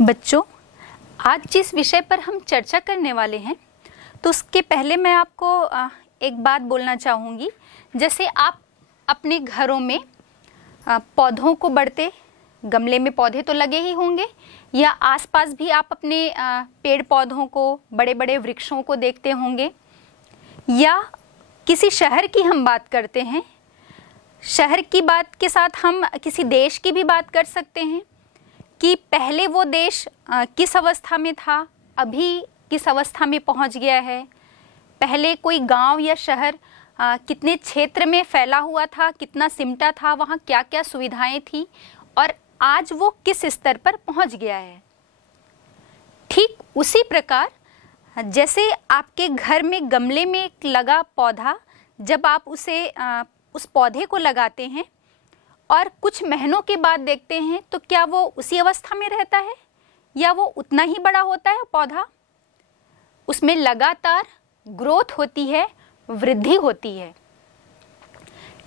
बच्चों, आज जिस विषय पर हम चर्चा करने वाले हैं तो उसके पहले मैं आपको एक बात बोलना चाहूँगी। जैसे आप अपने घरों में पौधों को बढ़ते गमले में पौधे तो लगे ही होंगे, या आसपास भी आप अपने पेड़ पौधों को, बड़े बड़े वृक्षों को देखते होंगे। या किसी शहर की हम बात करते हैं, शहर की बात के साथ हम किसी देश की भी बात कर सकते हैं कि पहले वो देश किस अवस्था में था, अभी किस अवस्था में पहुंच गया है। पहले कोई गांव या शहर कितने क्षेत्र में फैला हुआ था, कितना सिमटा था, वहाँ क्या क्या सुविधाएं थी, और आज वो किस स्तर पर पहुंच गया है। ठीक उसी प्रकार जैसे आपके घर में गमले में एक लगा पौधा, जब आप उस पौधे को लगाते हैं और कुछ महीनों के बाद देखते हैं तो क्या वो उसी अवस्था में रहता है या वो उतना ही बड़ा होता है पौधा। उसमें लगातार ग्रोथ होती है, वृद्धि होती है।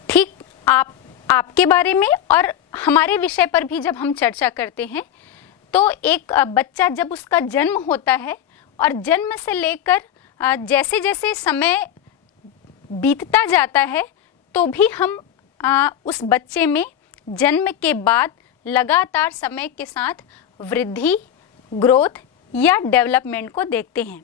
ठीक आपके बारे में और हमारे विषय पर भी जब हम चर्चा करते हैं तो एक बच्चा जब उसका जन्म होता है और जन्म से लेकर जैसे जैसे समय बीतता जाता है तो भी हम उस बच्चे में जन्म के बाद लगातार समय के साथ वृद्धि, ग्रोथ या डेवलपमेंट को देखते हैं।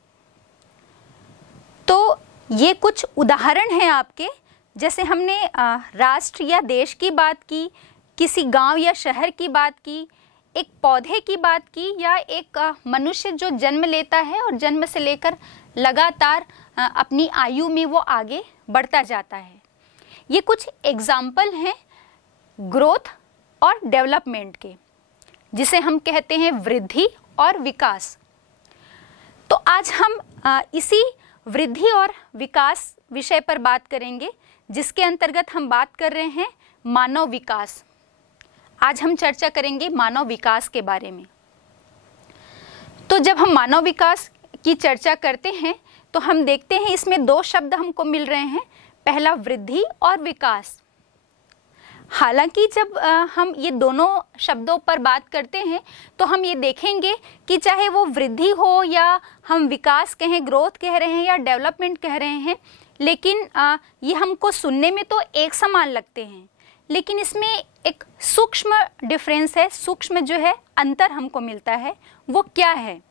तो ये कुछ उदाहरण हैं आपके। जैसे हमने राष्ट्र या देश की बात की, किसी गांव या शहर की बात की, एक पौधे की बात की, या एक मनुष्य जो जन्म लेता है और जन्म से लेकर लगातार अपनी आयु में वो आगे बढ़ता जाता है। ये कुछ एग्जाम्पल हैं ग्रोथ और डेवलपमेंट के, जिसे हम कहते हैं वृद्धि और विकास। तो आज हम इसी वृद्धि और विकास विषय पर बात करेंगे, जिसके अंतर्गत हम बात कर रहे हैं मानव विकास। आज हम चर्चा करेंगे मानव विकास के बारे में। तो जब हम मानव विकास की चर्चा करते हैं तो हम देखते हैं इसमें दो शब्द हमको मिल रहे हैं, पहला वृद्धि और विकास। हालांकि जब हम ये दोनों शब्दों पर बात करते हैं तो हम ये देखेंगे कि चाहे वो वृद्धि हो या हम विकास कहें, ग्रोथ कह रहे हैं या डेवलपमेंट कह रहे हैं, लेकिन ये हमको सुनने में तो एक समान लगते हैं, लेकिन इसमें एक सूक्ष्म डिफरेंस है, सूक्ष्म जो है अंतर हमको मिलता है। वो क्या है?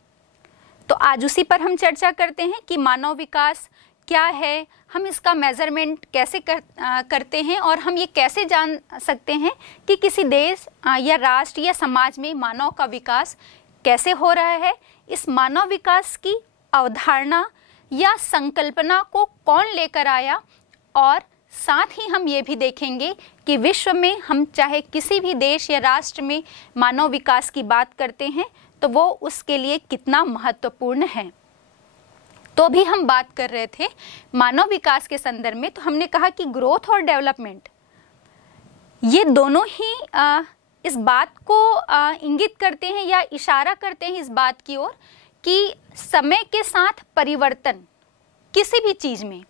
तो आज उसी पर हम चर्चा करते हैं कि मानव विकास क्या है, हम इसका मेजरमेंट कैसे करते हैं, और हम ये कैसे जान सकते हैं कि किसी देश या राष्ट्र या समाज में मानव का विकास कैसे हो रहा है। इस मानव विकास की अवधारणा या संकल्पना को कौन लेकर आया, और साथ ही हम ये भी देखेंगे कि विश्व में हम चाहे किसी भी देश या राष्ट्र में मानव विकास की बात करते हैं तो वो उसके लिए कितना महत्वपूर्ण है। तो अभी हम बात कर रहे थे मानव विकास के संदर्भ में, तो हमने कहा कि ग्रोथ और डेवलपमेंट ये दोनों ही इस बात को इंगित करते हैं या इशारा करते हैं इस बात की ओर कि समय के साथ परिवर्तन किसी भी चीज में,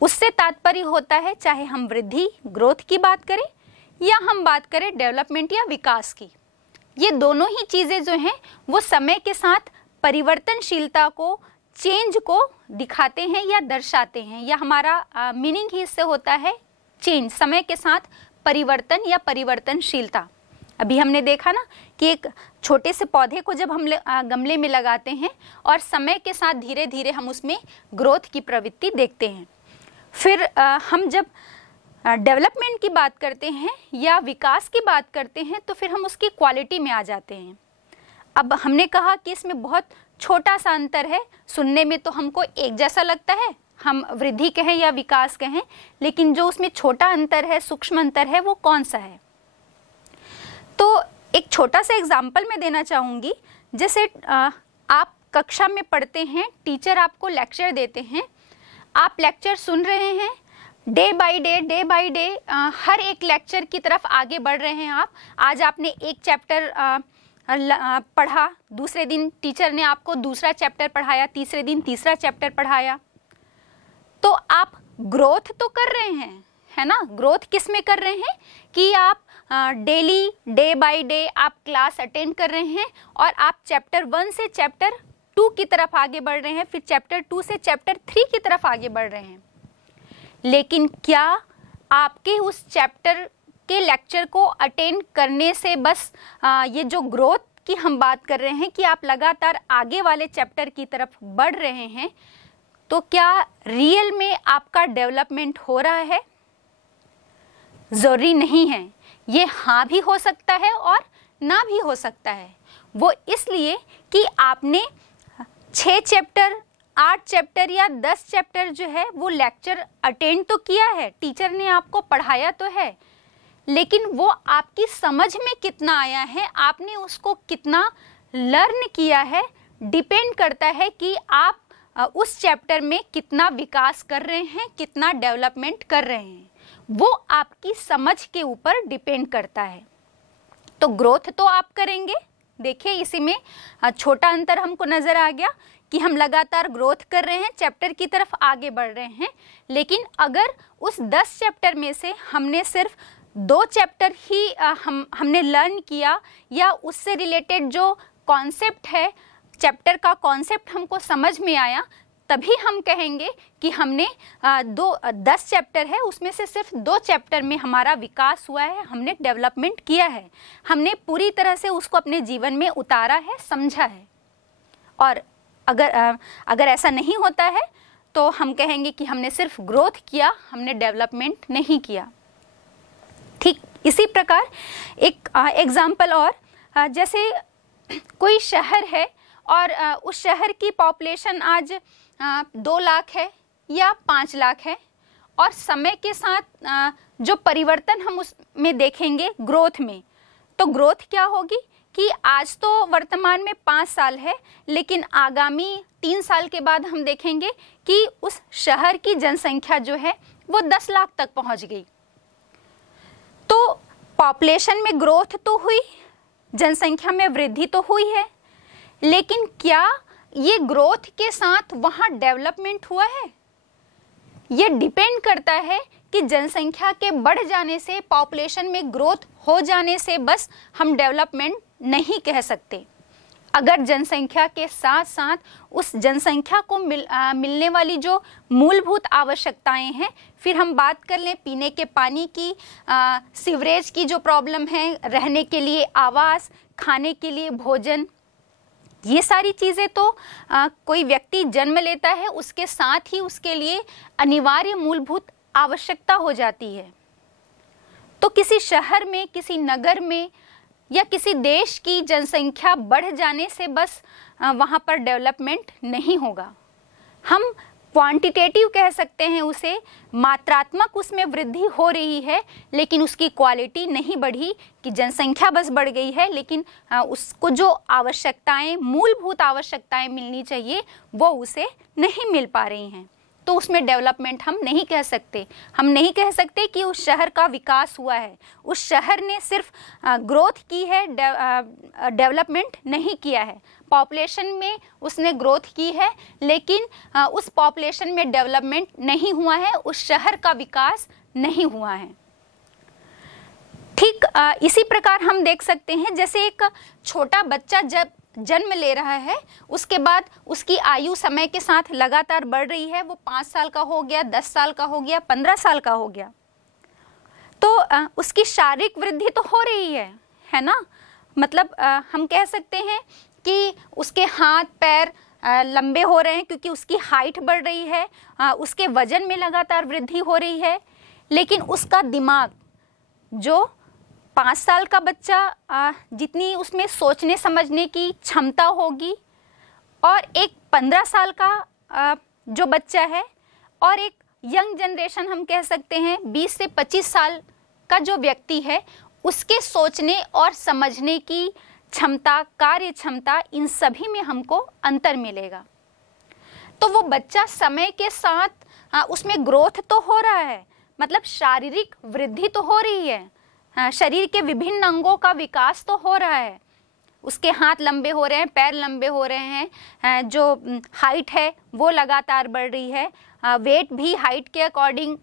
उससे तात्पर्य होता है चाहे हम वृद्धि, ग्रोथ की बात करें या हम बात करें डेवलपमेंट या विकास की। ये दोनों ही चीजें जो हैं वो समय के साथ परिवर्तनशीलता को, चेंज को दिखाते हैं या दर्शाते हैं, या हमारा मीनिंग ही इससे होता है चेंज, समय के साथ परिवर्तन या परिवर्तनशीलता। अभी हमने देखा ना कि एक छोटे से पौधे को जब हम गमले में लगाते हैं और समय के साथ धीरे धीरे हम उसमें ग्रोथ की प्रवृत्ति देखते हैं। फिर हम जब डेवलपमेंट की बात करते हैं या विकास की बात करते हैं तो फिर हम उसकी क्वालिटी में आ जाते हैं। अब हमने कहा कि इसमें बहुत छोटा सा अंतर है, सुनने में तो हमको एक जैसा लगता है, हम वृद्धि कहें या विकास कहें, लेकिन जो उसमें छोटा अंतर है, सूक्ष्म अंतर है, वो कौन सा है? तो एक छोटा सा एग्जाम्पल मैं देना चाहूँगी। जैसे आप कक्षा में पढ़ते हैं, टीचर आपको लेक्चर देते हैं, आप लेक्चर सुन रहे हैं, डे बाय डे हर एक लेक्चर की तरफ आगे बढ़ रहे हैं आप। आज आपने एक चैप्टर पढ़ा, दूसरे दिन टीचर ने आपको दूसरा चैप्टर पढ़ाया, तीसरे दिन तीसरा चैप्टर पढ़ाया। तो आप ग्रोथ तो कर रहे हैं, है ना? ग्रोथ किस में कर रहे हैं कि आप डेली डे बाय डे आप क्लास अटेंड कर रहे हैं और आप चैप्टर 1 से चैप्टर 2 की तरफ आगे बढ़ रहे हैं, फिर चैप्टर 2 से चैप्टर 3 की तरफ आगे बढ़ रहे हैं, लेकिन क्या आपके उस चैप्टर के लेक्चर को अटेंड करने से बस ये जो ग्रोथ की हम बात कर रहे हैं कि आप लगातार आगे वाले चैप्टर की तरफ बढ़ रहे हैं, तो क्या रियल में आपका डेवलपमेंट हो रहा है? ज़रूरी नहीं है। ये हाँ भी हो सकता है और ना भी हो सकता है। वो इसलिए कि आपने 6 चैप्टर, 8 चैप्टर या 10 चैप्टर जो है वो लेक्चर अटेंड तो किया है, टीचर ने आपको पढ़ाया तो है, लेकिन वो आपकी समझ में कितना आया है, आपने उसको कितना लर्न किया है, डिपेंड करता है कि आप उस चैप्टर में कितना विकास कर रहे हैं, कितना डेवलपमेंट कर रहे हैं। वो आपकी समझ के ऊपर डिपेंड करता है। तो ग्रोथ तो आप करेंगे। देखिए इसी में छोटा अंतर हमको नज़र आ गया कि हम लगातार ग्रोथ कर रहे हैं, चैप्टर की तरफ आगे बढ़ रहे हैं, लेकिन अगर उस 10 चैप्टर में से हमने सिर्फ 2 चैप्टर ही हमने लर्न किया या उससे रिलेटेड जो कॉन्सेप्ट है, चैप्टर का कॉन्सेप्ट हमको समझ में आया, तभी हम कहेंगे कि हमने 10 चैप्टर है उसमें से सिर्फ 2 चैप्टर में हमारा विकास हुआ है, हमने डेवलपमेंट किया है, हमने पूरी तरह से उसको अपने जीवन में उतारा है, समझा है। और अगर ऐसा नहीं होता है तो हम कहेंगे कि हमने सिर्फ ग्रोथ किया, हमने डेवलपमेंट नहीं किया। ठीक इसी प्रकार एक एग्जाम्पल और, जैसे कोई शहर है और उस शहर की पॉपुलेशन आज 2 लाख है या 5 लाख है, और समय के साथ जो परिवर्तन हम उसमें देखेंगे ग्रोथ में, तो ग्रोथ क्या होगी कि आज तो वर्तमान में 5 साल है, लेकिन आगामी 3 साल के बाद हम देखेंगे कि उस शहर की जनसंख्या जो है वो 10 लाख तक पहुंच गई। तो पॉपुलेशन में ग्रोथ तो हुई, जनसंख्या में वृद्धि तो हुई है, लेकिन क्या ये ग्रोथ के साथ वहाँ डेवलपमेंट हुआ है? ये डिपेंड करता है कि जनसंख्या के बढ़ जाने से, पॉपुलेशन में ग्रोथ हो जाने से बस हम डेवलपमेंट नहीं कह सकते। अगर जनसंख्या के साथ साथ उस जनसंख्या को मिलने वाली जो मूलभूत आवश्यकताएं हैं, फिर हम बात कर लें पीने के पानी की, सीवरेज की जो प्रॉब्लम है, रहने के लिए आवास, खाने के लिए भोजन, ये सारी चीज़ें तो कोई व्यक्ति जन्म लेता है उसके साथ ही उसके लिए अनिवार्य मूलभूत आवश्यकता हो जाती है। तो किसी शहर में, किसी नगर में या किसी देश की जनसंख्या बढ़ जाने से बस वहाँ पर डेवलपमेंट नहीं होगा। हम क्वांटिटेटिव कह सकते हैं उसे, मात्रात्मक उसमें वृद्धि हो रही है, लेकिन उसकी क्वालिटी नहीं बढ़ी कि जनसंख्या बस बढ़ गई है, लेकिन उसको जो आवश्यकताएं, मूलभूत आवश्यकताएं मिलनी चाहिए वो उसे नहीं मिल पा रही हैं। तो उसमें डेवलपमेंट हम नहीं कह सकते। हम नहीं कह सकते कि उस शहर का विकास हुआ है, उस शहर ने सिर्फ ग्रोथ की है, डेवलपमेंट नहीं किया है। पॉपुलेशन में उसने ग्रोथ की है, लेकिन उस पॉपुलेशन में डेवलपमेंट नहीं हुआ है, उस शहर का विकास नहीं हुआ है। ठीक इसी प्रकार हम देख सकते हैं, जैसे एक छोटा बच्चा जब जन्म ले रहा है, उसके बाद उसकी आयु समय के साथ लगातार बढ़ रही है, वो 5 साल का हो गया, 10 साल का हो गया, 15 साल का हो गया, तो उसकी शारीरिक वृद्धि तो हो रही है ना। मतलब हम कह सकते हैं कि उसके हाथ पैर लंबे हो रहे हैं क्योंकि उसकी हाइट बढ़ रही है, उसके वजन में लगातार वृद्धि हो रही है, लेकिन उसका दिमाग, जो 5 साल का बच्चा जितनी उसमें सोचने समझने की क्षमता होगी, और एक 15 साल का जो बच्चा है, और एक यंग जनरेशन हम कह सकते हैं 20 से 25 साल का जो व्यक्ति है, उसके सोचने और समझने की क्षमता, कार्य क्षमता, इन सभी में हमको अंतर मिलेगा। तो वो बच्चा समय के साथ उसमें ग्रोथ तो हो रहा है, मतलब शारीरिक वृद्धि तो हो रही है, शरीर के विभिन्न अंगों का विकास तो हो रहा है, उसके हाथ लंबे हो रहे हैं, पैर लंबे हो रहे हैं, जो हाइट है वो लगातार बढ़ रही है, वेट भी हाइट के अकॉर्डिंग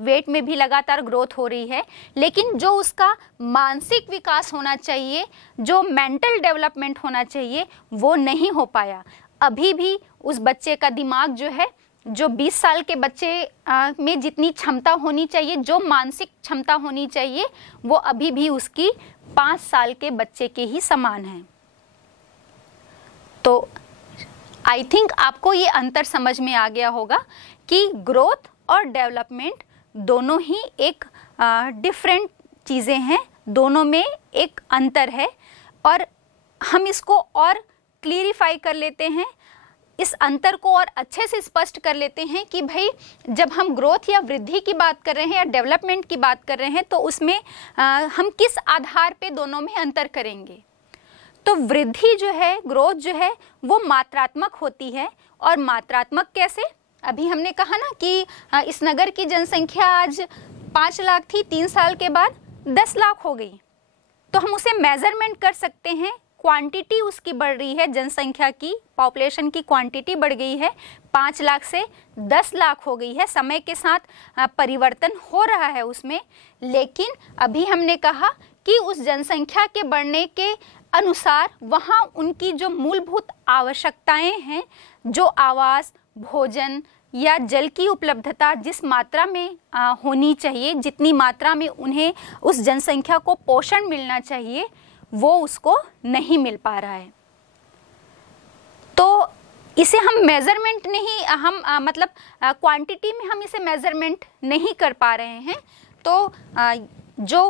वेट में भी लगातार ग्रोथ हो रही है, लेकिन जो उसका मानसिक विकास होना चाहिए, जो मेंटल डेवलपमेंट होना चाहिए, वो नहीं हो पाया। अभी भी उस बच्चे का दिमाग जो है, जो 20 साल के बच्चे में जितनी क्षमता होनी चाहिए, जो मानसिक क्षमता होनी चाहिए, वो अभी भी उसकी 5 साल के बच्चे के ही समान है। तो आई थिंक आपको ये अंतर समझ में आ गया होगा कि ग्रोथ और डेवलपमेंट दोनों ही एक डिफरेंट चीज़ें हैं, दोनों में एक अंतर है। और हम इसको और क्लियरिफाई कर लेते हैं, इस अंतर को और अच्छे से स्पष्ट कर लेते हैं कि भाई जब हम ग्रोथ या वृद्धि की बात कर रहे हैं या डेवलपमेंट की बात कर रहे हैं, तो उसमें हम किस आधार पे दोनों में अंतर करेंगे। तो वृद्धि जो है, ग्रोथ जो है, वो मात्रात्मक होती है। और मात्रात्मक कैसे? अभी हमने कहा ना कि इस नगर की जनसंख्या आज 5 लाख थी, 3 साल के बाद 10 लाख हो गई। तो हम उसे मेजरमेंट कर सकते हैं, क्वांटिटी उसकी बढ़ रही है, जनसंख्या की, पॉपुलेशन की क्वांटिटी बढ़ गई है, 5 लाख से 10 लाख हो गई है। समय के साथ परिवर्तन हो रहा है उसमें। लेकिन अभी हमने कहा कि उस जनसंख्या के बढ़ने के अनुसार वहाँ उनकी जो मूलभूत आवश्यकताएं हैं, जो आवास, भोजन या जल की उपलब्धता जिस मात्रा में होनी चाहिए, जितनी मात्रा में उन्हें उस जनसंख्या को पोषण मिलना चाहिए, वो उसको नहीं मिल पा रहा है। तो इसे हम मेजरमेंट नहीं, हम मतलब क्वांटिटी में हम इसे मेजरमेंट नहीं कर पा रहे हैं। तो जो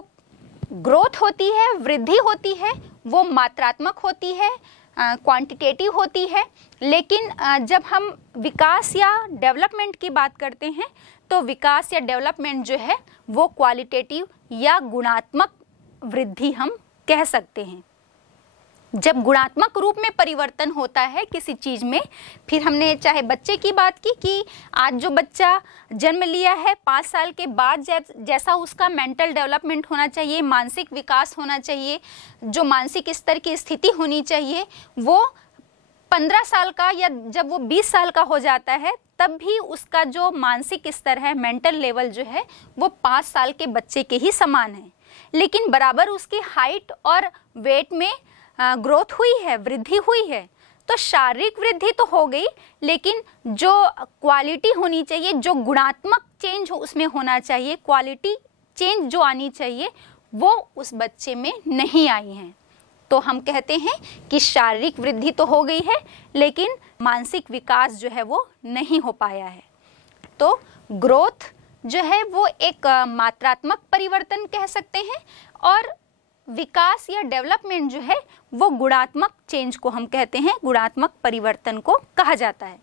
ग्रोथ होती है, वृद्धि होती है, वो मात्रात्मक होती है, क्वांटिटेटिव होती है। लेकिन जब हम विकास या डेवलपमेंट की बात करते हैं, तो विकास या डेवलपमेंट जो है वो क्वालिटेटिव या गुणात्मक वृद्धि हम कह सकते हैं। जब गुणात्मक रूप में परिवर्तन होता है किसी चीज़ में, फिर हमने चाहे बच्चे की बात की कि आज जो बच्चा जन्म लिया है, 5 साल के बाद जैसा उसका मेंटल डेवलपमेंट होना चाहिए, मानसिक विकास होना चाहिए, जो मानसिक स्तर की स्थिति होनी चाहिए, वो 15 साल का या जब वो 20 साल का हो जाता है, तब भी उसका जो मानसिक स्तर है, मेंटल लेवल जो है, वो 5 साल के बच्चे के ही समान है। लेकिन बराबर उसकी हाइट और वेट में ग्रोथ हुई है, वृद्धि हुई है। तो शारीरिक वृद्धि तो हो गई, लेकिन जो क्वालिटी होनी चाहिए, जो गुणात्मक चेंज उसमें होना चाहिए, क्वालिटी चेंज जो आनी चाहिए, वो उस बच्चे में नहीं आई है। तो हम कहते हैं कि शारीरिक वृद्धि तो हो गई है, लेकिन मानसिक विकास जो है वो नहीं हो पाया है। तो ग्रोथ जो है वो एक मात्रात्मक परिवर्तन कह सकते हैं, और विकास या डेवलपमेंट जो है वो गुणात्मक चेंज को हम कहते हैं, गुणात्मक परिवर्तन को कहा जाता है।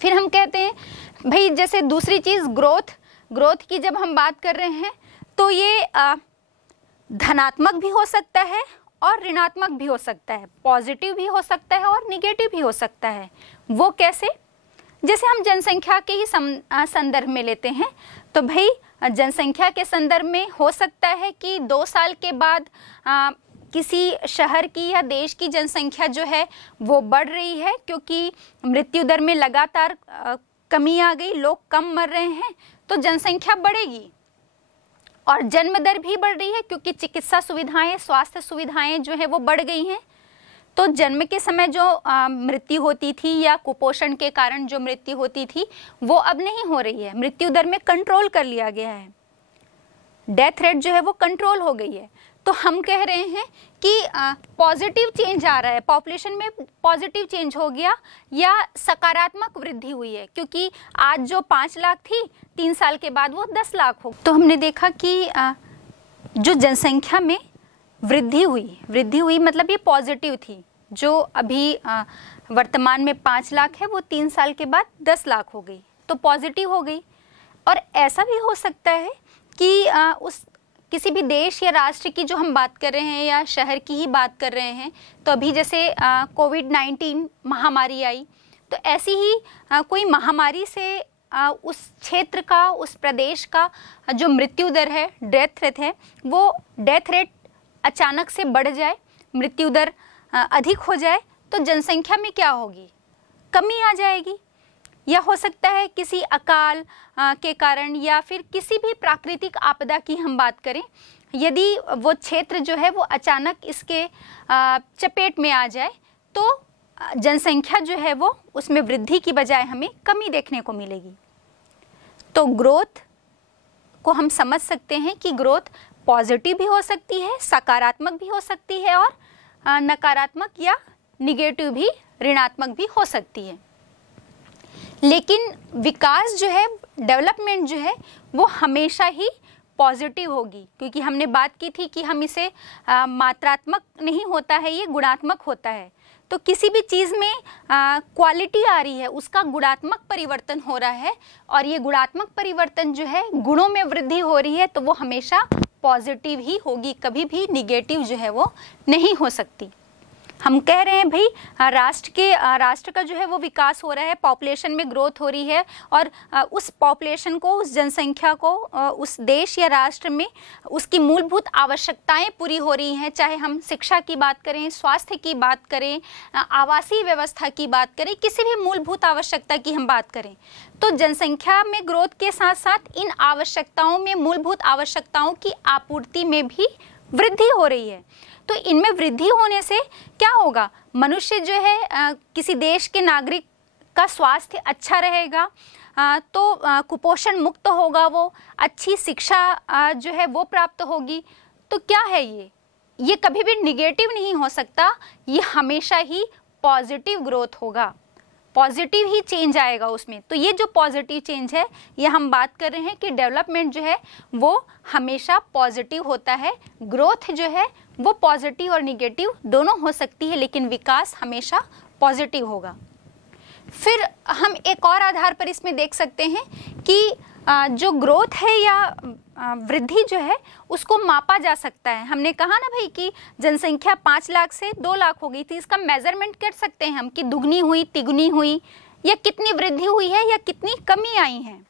फिर हम कहते हैं भाई, जैसे दूसरी चीज़ ग्रोथ की जब हम बात कर रहे हैं, तो ये धनात्मक भी हो सकता है और ऋणात्मक भी हो सकता है, पॉजिटिव भी हो सकता है और निगेटिव भी हो सकता है। वो कैसे? जैसे हम जनसंख्या के ही संदर्भ में लेते हैं, तो भाई जनसंख्या के संदर्भ में हो सकता है कि 2 साल के बाद किसी शहर की या देश की जनसंख्या जो है वो बढ़ रही है, क्योंकि मृत्यु दर में लगातार कमी आ गई, लोग कम मर रहे हैं, तो जनसंख्या बढ़ेगी। और जन्म दर भी बढ़ रही है, क्योंकि चिकित्सा सुविधाएं, स्वास्थ्य सुविधाएं जो है वो बढ़ गई हैं। तो जन्म के समय जो मृत्यु होती थी या कुपोषण के कारण जो मृत्यु होती थी, वो अब नहीं हो रही है। मृत्यु दर में कंट्रोल कर लिया गया है, डेथ रेट जो है वो कंट्रोल हो गई है। तो हम कह रहे हैं कि पॉजिटिव चेंज आ रहा है, पॉपुलेशन में पॉजिटिव चेंज हो गया या सकारात्मक वृद्धि हुई है, क्योंकि आज जो 5 लाख थी, 3 साल के बाद वो 10 लाख हो। तो हमने देखा कि जो जनसंख्या में वृद्धि हुई मतलब ये पॉजिटिव थी। जो अभी वर्तमान में 5 लाख है, वो 3 साल के बाद 10 लाख हो गई, तो पॉजिटिव हो गई। और ऐसा भी हो सकता है कि उस किसी भी देश या राष्ट्र की जो हम बात कर रहे हैं या शहर की ही बात कर रहे हैं, तो अभी जैसे कोविड-19 महामारी आई, तो ऐसी ही कोई महामारी से उस क्षेत्र का, उस प्रदेश का जो मृत्यु दर है, डेथ रेट है, वो डेथ रेट अचानक से बढ़ जाए, मृत्यु दर अधिक हो जाए तो जनसंख्या में क्या होगी, कमी आ जाएगी। या हो सकता है किसी अकाल के कारण या फिर किसी भी प्राकृतिक आपदा की हम बात करें, यदि वो क्षेत्र जो है वो अचानक इसके चपेट में आ जाए तो जनसंख्या जो है वो उसमें वृद्धि की बजाय हमें कमी देखने को मिलेगी। तो ग्रोथ को हम समझ सकते हैं कि ग्रोथ पॉजिटिव भी हो सकती है, सकारात्मक भी हो सकती है और नकारात्मक या निगेटिव भी, ऋणात्मक भी हो सकती है। लेकिन विकास जो है, डेवलपमेंट जो है वो हमेशा ही पॉजिटिव होगी, क्योंकि हमने बात की थी कि हम इसे मात्रात्मक नहीं होता है, ये गुणात्मक होता है। तो किसी भी चीज़ में क्वालिटी आ रही है, उसका गुणात्मक परिवर्तन हो रहा है और ये गुणात्मक परिवर्तन जो है, गुणों में वृद्धि हो रही है, तो वो हमेशा पॉजिटिव ही होगी, कभी भी निगेटिव जो है वो नहीं हो सकती। हम कह रहे हैं भाई राष्ट्र का जो है वो विकास हो रहा है, पॉपुलेशन में ग्रोथ हो रही है और उस पॉपुलेशन को, उस जनसंख्या को उस देश या राष्ट्र में उसकी मूलभूत आवश्यकताएं पूरी हो रही हैं, चाहे हम शिक्षा की बात करें, स्वास्थ्य की बात करें, आवासीय व्यवस्था की बात करें, किसी भी मूलभूत आवश्यकता की हम बात करें, तो जनसंख्या में ग्रोथ के साथ साथ इन आवश्यकताओं में, मूलभूत आवश्यकताओं की आपूर्ति में भी वृद्धि हो रही है। तो इनमें वृद्धि होने से क्या होगा, मनुष्य जो है किसी देश के नागरिक का स्वास्थ्य अच्छा रहेगा, तो कुपोषण मुक्त होगा, वो अच्छी शिक्षा जो है वो प्राप्त होगी। तो क्या है ये कभी भी निगेटिव नहीं हो सकता, ये हमेशा ही पॉजिटिव ग्रोथ होगा, पॉजिटिव ही चेंज आएगा उसमें। तो ये जो पॉजिटिव चेंज है, ये हम बात कर रहे हैं कि डेवलपमेंट जो है वो हमेशा पॉजिटिव होता है, ग्रोथ जो है वो पॉजिटिव और निगेटिव दोनों हो सकती है, लेकिन विकास हमेशा पॉजिटिव होगा। फिर हम एक और आधार पर इसमें देख सकते हैं कि जो ग्रोथ है या वृद्धि जो है उसको मापा जा सकता है। हमने कहा ना भाई कि जनसंख्या 5 लाख से 2 लाख हो गई थी, इसका मेजरमेंट कर सकते हैं हम कि दुगनी हुई, तिगुनी हुई, या कितनी वृद्धि हुई है या कितनी कमी आई है।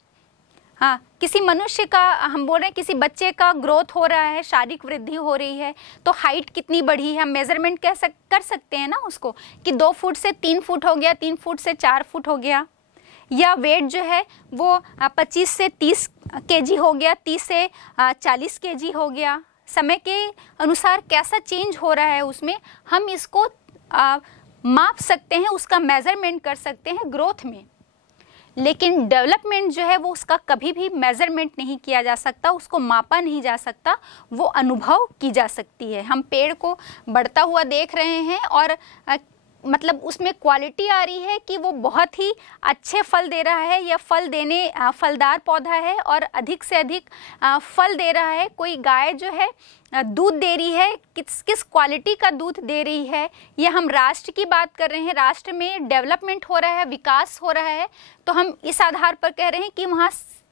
हाँ, किसी मनुष्य का, हम बोल रहे हैं किसी बच्चे का ग्रोथ हो रहा है, शारीरिक वृद्धि हो रही है, तो हाइट कितनी बढ़ी है, हम मेजरमेंट कर सकते हैं ना उसको कि 2 फुट से 3 फुट हो गया, 3 फुट से 4 फुट हो गया। या वेट जो है वो 25 से 30 केजी हो गया, 30 से 40 केजी हो गया। समय के अनुसार कैसा चेंज हो रहा है उसमें हम इसको माप सकते हैं, उसका मेजरमेंट कर सकते हैं ग्रोथ में। लेकिन डेवलपमेंट जो है वो उसका कभी भी मेजरमेंट नहीं किया जा सकता, उसको मापा नहीं जा सकता, वो अनुभव की जा सकती है। हम पेड़ को बढ़ता हुआ देख रहे हैं और मतलब उसमें क्वालिटी आ रही है कि वो बहुत ही अच्छे फल दे रहा है या फलदार पौधा है और अधिक से अधिक फल दे रहा है। कोई गाय जो है दूध दे रही है, किस क्वालिटी का दूध दे रही है। या हम राष्ट्र की बात कर रहे हैं, राष्ट्र में डेवलपमेंट हो रहा है, विकास हो रहा है, तो हम इस आधार पर कह रहे हैं कि वहाँ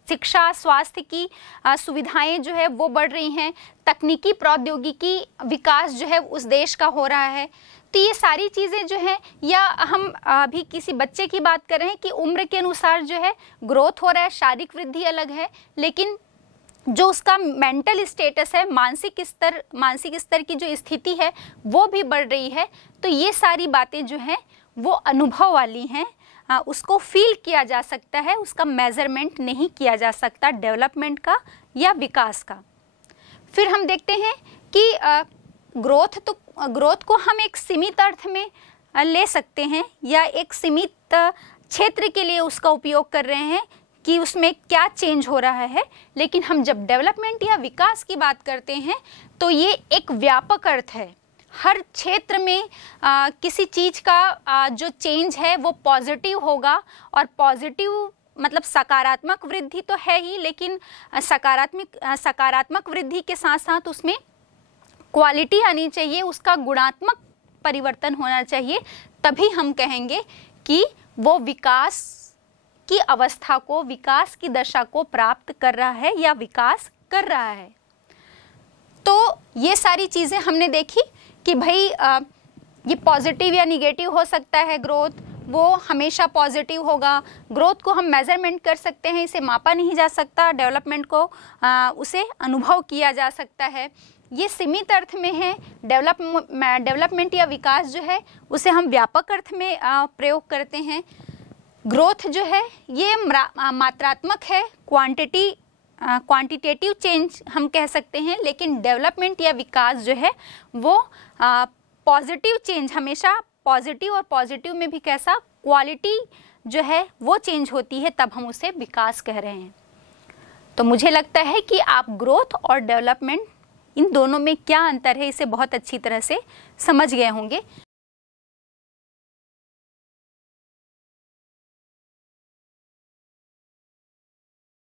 शिक्षा, स्वास्थ्य की सुविधाएं जो है वो बढ़ रही हैं, तकनीकी प्रौद्योगिकी विकास जो है उस देश का हो रहा है। तो ये सारी चीज़ें जो हैं, या हम अभी किसी बच्चे की बात कर रहे हैं कि उम्र के अनुसार जो है ग्रोथ हो रहा है, शारीरिक वृद्धि अलग है, लेकिन जो उसका मेंटल स्टेटस है, मानसिक स्तर की जो स्थिति है वो भी बढ़ रही है। तो ये सारी बातें जो हैं वो अनुभव वाली हैं, उसको फील किया जा सकता है, उसका मेजरमेंट नहीं किया जा सकता डेवलपमेंट का या विकास का। फिर हम देखते हैं कि ग्रोथ को हम एक सीमित अर्थ में ले सकते हैं या एक सीमित क्षेत्र के लिए उसका उपयोग कर रहे हैं कि उसमें क्या चेंज हो रहा है। लेकिन हम जब डेवलपमेंट या विकास की बात करते हैं तो ये एक व्यापक अर्थ है, हर क्षेत्र में किसी चीज़ का जो चेंज है वो पॉजिटिव होगा। और पॉजिटिव मतलब सकारात्मक वृद्धि तो है ही, लेकिन सकारात्मक वृद्धि के साथ साथ उसमें क्वालिटी आनी चाहिए, उसका गुणात्मक परिवर्तन होना चाहिए, तभी हम कहेंगे कि वो विकास की अवस्था को, विकास की दशा को प्राप्त कर रहा है या विकास कर रहा है। तो ये सारी चीज़ें हमने देखी कि भाई ये पॉजिटिव या निगेटिव हो सकता है ग्रोथ, वो हमेशा पॉजिटिव होगा। ग्रोथ को हम मेजरमेंट कर सकते हैं, इसे मापा नहीं जा सकता। डेवलपमेंट को उसे अनुभव किया जा सकता है। ये सीमित अर्थ में है। डेवलपमेंट या विकास जो है उसे हम व्यापक अर्थ में प्रयोग करते हैं। ग्रोथ जो है ये मात्रात्मक है, क्वांटिटेटिव चेंज हम कह सकते हैं, लेकिन डेवलपमेंट या विकास जो है वो पॉजिटिव चेंज, हमेशा पॉजिटिव, और पॉजिटिव में भी कैसा, क्वालिटी जो है वो चेंज होती है, तब हम उसे विकास कह रहे हैं। तो मुझे लगता है कि आप ग्रोथ और डेवलपमेंट इन दोनों में क्या अंतर है इसे बहुत अच्छी तरह से समझ गए होंगे।